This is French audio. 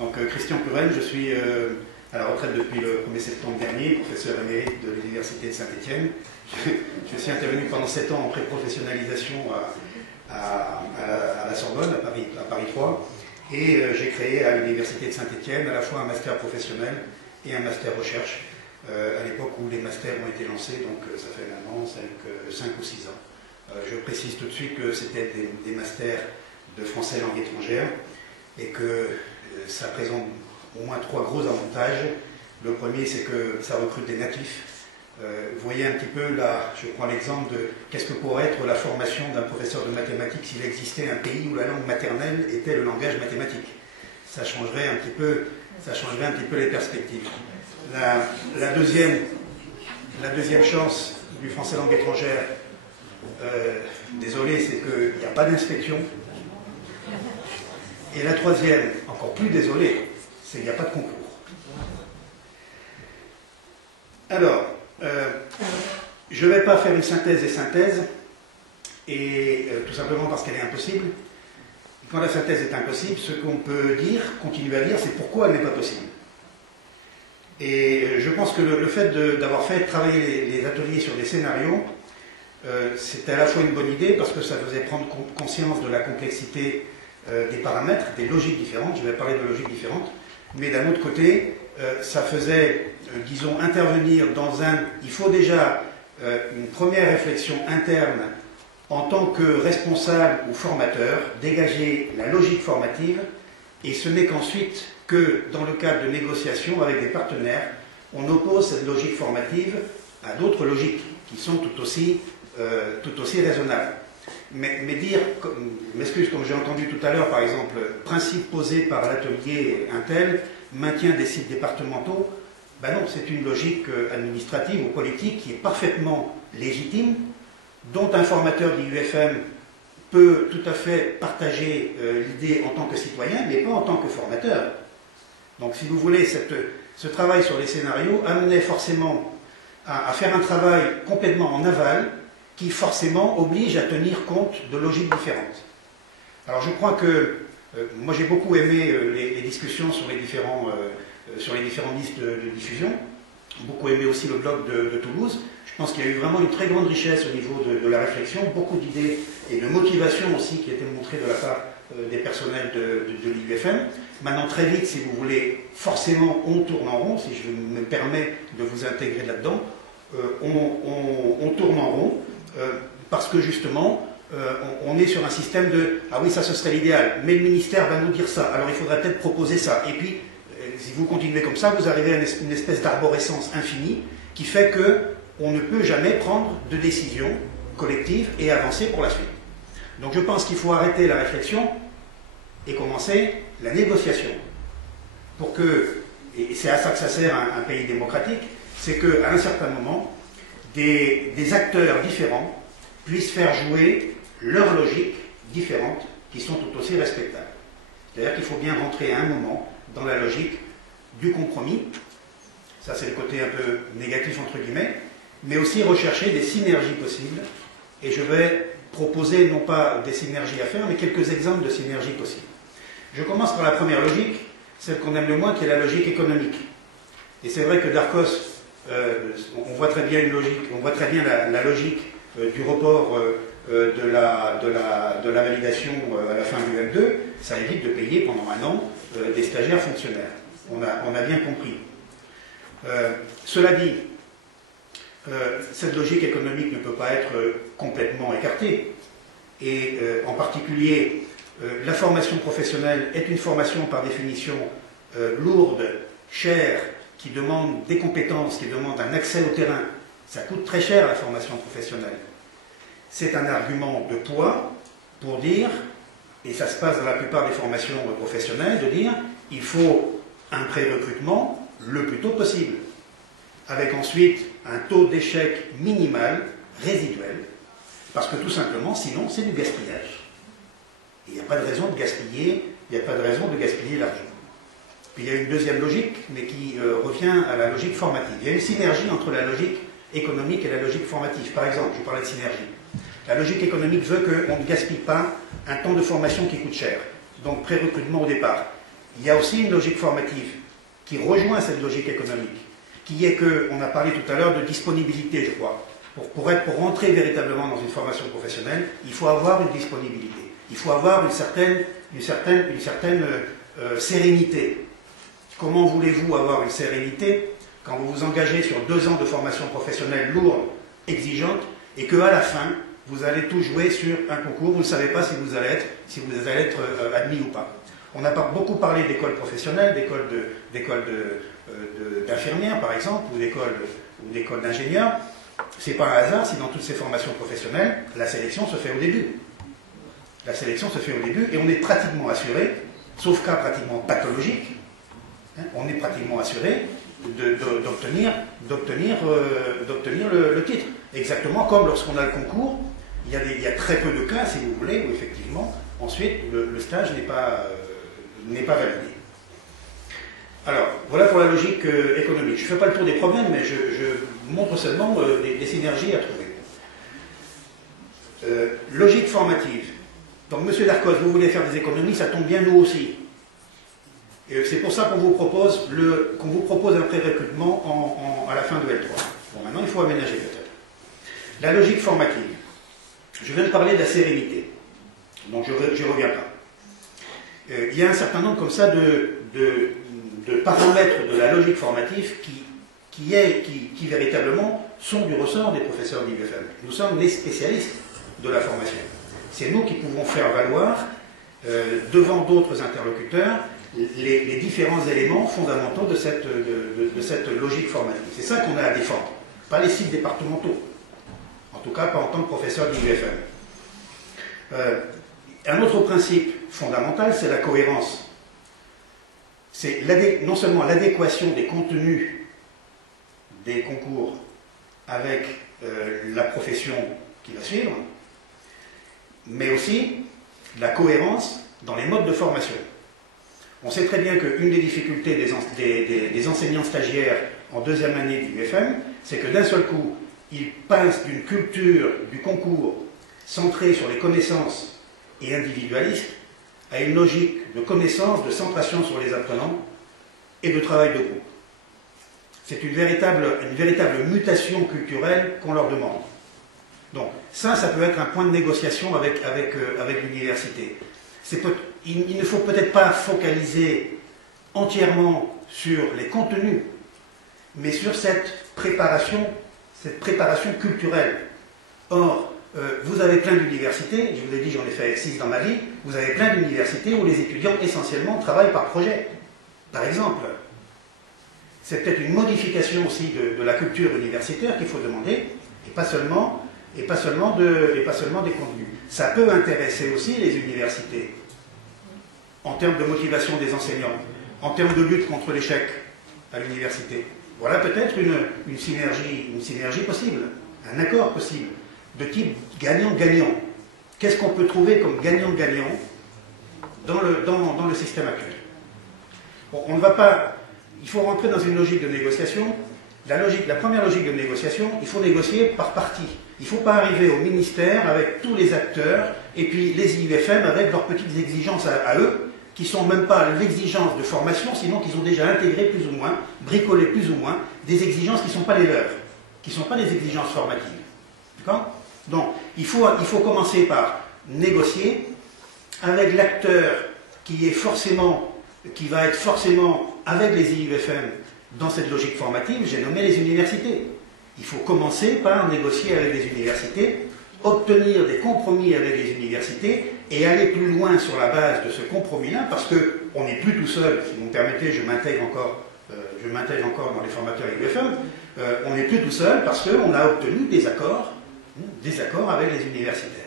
Donc Christian Purel, je suis à la retraite depuis le 1er septembre dernier, professeur émérite de l'Université de Saint-Étienne. Je suis intervenu pendant 7 ans en pré-professionnalisation à la Sorbonne, à Paris 3, et j'ai créé à l'Université de Saint-Étienne à la fois un master professionnel et un master recherche, à l'époque où les masters ont été lancés, donc ça fait maintenant 5 ou 6 ans. Je précise tout de suite que c'était des masters de français langue étrangère et que ça présente au moins 3 gros avantages. Le premier, c'est que ça recrute des natifs. Vous voyez un petit peu là, je prends l'exemple de qu'est-ce que pourrait être la formation d'un professeur de mathématiques s'il existait un pays où la langue maternelle était le langage mathématique. Ça changerait un petit peu les perspectives. La deuxième chance du français langue étrangère, désolé, c'est qu'il n'y a pas d'inspection. Et la troisième, encore plus désolé, c'est qu'il n'y a pas de concours. Alors, je ne vais pas faire une synthèse des synthèses, et tout simplement parce qu'elle est impossible. Quand la synthèse est impossible, ce qu'on peut dire, continuer à dire, c'est pourquoi elle n'est pas possible. Et je pense que le fait d'avoir fait travailler les ateliers sur des scénarios, c'était à la fois une bonne idée, parce que ça faisait prendre conscience de la complexité des paramètres, des logiques différentes, je vais parler de logiques différentes, mais d'un autre côté, ça faisait, disons, intervenir dans un... Il faut déjà une première réflexion interne en tant que responsable ou formateur, dégager la logique formative, et ce n'est qu'ensuite que dans le cadre de négociations avec des partenaires, on oppose cette logique formative à d'autres logiques qui sont tout aussi raisonnables. Mais dire, m'excuse, comme j'ai entendu tout à l'heure, par exemple, principe posé par l'atelier Intel, maintien des sites départementaux, ben non, c'est une logique administrative ou politique qui est parfaitement légitime, dont un formateur d'IUFM peut tout à fait partager l'idée en tant que citoyen, mais pas en tant que formateur. Donc, si vous voulez, ce travail sur les scénarios amenait forcément à faire un travail complètement en aval, qui forcément oblige à tenir compte de logiques différentes. Alors je crois que, moi j'ai beaucoup aimé les discussions sur les différentes listes de diffusion, beaucoup aimé aussi le blog de Toulouse. Je pense qu'il y a eu vraiment une très grande richesse au niveau de la réflexion, beaucoup d'idées et de motivation aussi qui étaient montrées de la part des personnels de l'IUFM. Maintenant très vite, si vous voulez, forcément on tourne en rond, si je me permets de vous intégrer là-dedans, on tourne en rond, parce que justement, on est sur un système de « ah oui, ça ce serait l'idéal, mais le ministère va nous dire ça, alors il faudrait peut-être proposer ça ». Et puis, si vous continuez comme ça, vous arrivez à une espèce d'arborescence infinie qui fait qu'on ne peut jamais prendre de décision collective et avancer pour la suite. Donc je pense qu'il faut arrêter la réflexion et commencer la négociation. Pour que, et c'est à ça que ça sert un pays démocratique, c'est qu'à un certain moment, des acteurs différents puissent faire jouer leurs logiques différentes qui sont tout aussi respectables. C'est-à-dire qu'il faut bien rentrer à un moment dans la logique du compromis, ça c'est le côté un peu négatif entre guillemets, mais aussi rechercher des synergies possibles, et je vais proposer non pas des synergies à faire, mais quelques exemples de synergies possibles. Je commence par la première logique, celle qu'on aime le moins, qui est la logique économique. Et c'est vrai que Darcos, on voit très bien la logique du report de la validation à la fin du M2, ça évite de payer pendant 1 an des stagiaires fonctionnaires. On a bien compris. Cela dit, cette logique économique ne peut pas être complètement écartée. Et en particulier, la formation professionnelle est une formation par définition lourde, chère, qui demande des compétences, qui demande un accès au terrain. Ça coûte très cher la formation professionnelle. C'est un argument de poids pour dire, et ça se passe dans la plupart des formations professionnelles, de dire il faut un pré-recrutement le plus tôt possible, avec ensuite un taux d'échec minimal, résiduel, parce que tout simplement, sinon, c'est du gaspillage. Il n'y a pas de raison de gaspiller, il n'y a pas de raison de gaspiller l'argent. Puis il y a une deuxième logique, mais qui revient à la logique formative. Il y a une synergie entre la logique économique et la logique formative. Par exemple, je parlais de synergie. La logique économique veut qu'on ne gaspille pas un temps de formation qui coûte cher. Donc pré-recrutement au départ. il y a aussi une logique formative qui rejoint cette logique économique, qui est que, on a parlé tout à l'heure de disponibilité, je crois. Pour rentrer véritablement dans une formation professionnelle, il faut avoir une disponibilité. Il faut avoir une certaine sérénité. Comment voulez-vous avoir une sérénité quand vous vous engagez sur 2 ans de formation professionnelle lourde, exigeante, et qu'à la fin, vous allez tout jouer sur un concours, vous ne savez pas si vous allez être admis ou pas. On a beaucoup parlé d'écoles professionnelles, d'écoles d'infirmières par exemple, ou d'écoles d'ingénieurs. Ce n'est pas un hasard si dans toutes ces formations professionnelles, la sélection se fait au début. La sélection se fait au début et on est pratiquement assuré, sauf cas pratiquement pathologique, hein, on est pratiquement assuré d'obtenir le titre. Exactement comme lorsqu'on a le concours, il y a très peu de cas, si vous voulez, où effectivement, ensuite, le stage n'est pas validé. Alors, voilà pour la logique économique. Je ne fais pas le tour des problèmes, mais je montre seulement des synergies à trouver. Logique formative. Donc, Monsieur Darcos, vous voulez faire des économies, ça tombe bien, nous aussi. C'est pour ça qu'on vous propose un pré-recrutement à la fin de L3. Bon, maintenant, il faut aménager peut-être. La logique formative. Je viens de parler de la sérénité. Donc, je n'y reviens pas. Il y a un certain nombre comme ça de paramètres de la logique formative qui véritablement sont du ressort des professeurs d'IUFM. Nous sommes les spécialistes de la formation. C'est nous qui pouvons faire valoir devant d'autres interlocuteurs les différents éléments fondamentaux de cette logique formative. C'est ça qu'on a à défendre, pas les sites départementaux. En tout cas, pas en tant que professeur d'IUFM. Un autre principe fondamental, c'est la cohérence. C'est non seulement l'adéquation des contenus des concours avec la profession qui va suivre, mais aussi la cohérence dans les modes de formation. On sait très bien qu'une des difficultés des enseignants stagiaires en 2e année d'IUFM, c'est que d'un seul coup, ils passent d'une culture du concours centrée sur les connaissances et individualiste à une logique de connaissance, de centration sur les apprenants et de travail de groupe. C'est une véritable mutation culturelle qu'on leur demande. Donc ça peut être un point de négociation avec l'université. Il ne faut peut-être pas focaliser entièrement sur les contenus, mais sur cette préparation culturelle. Or, vous avez plein d'universités, je vous l'ai dit, j'en ai fait 6 dans ma vie, vous avez plein d'universités où les étudiants essentiellement travaillent par projet. Par exemple, c'est peut-être une modification aussi de la culture universitaire qu'il faut demander, et pas seulement des contenus. Ça peut intéresser aussi les universités, en termes de motivation des enseignants, en termes de lutte contre l'échec à l'université. Voilà peut-être une synergie possible, un accord possible, de type gagnant-gagnant. Qu'est-ce qu'on peut trouver comme gagnant-gagnant dans le système actuel? Bon, on ne va pas... Il faut rentrer dans une logique de négociation. La première logique de négociation, il faut négocier par partie. Il ne faut pas arriver au ministère avec tous les acteurs et puis les IUFM avec leurs petites exigences à eux, qui ne sont même pas l'exigence de formation, sinon qu'ils ont déjà intégré plus ou moins, bricolé plus ou moins, des exigences qui ne sont pas les leurs, qui ne sont pas des exigences formatives. D'accord? Donc, il faut commencer par négocier avec l'acteur qui va être forcément avec les IUFM dans cette logique formative. J'ai nommé les universités. Il faut commencer par négocier avec les universités, obtenir des compromis avec les universités et aller plus loin sur la base de ce compromis-là, parce qu'on n'est plus tout seul. Si vous me permettez, je m'intègre encore dans les formateurs IUFM. On n'est plus tout seul parce qu'on a obtenu des accords avec les universités.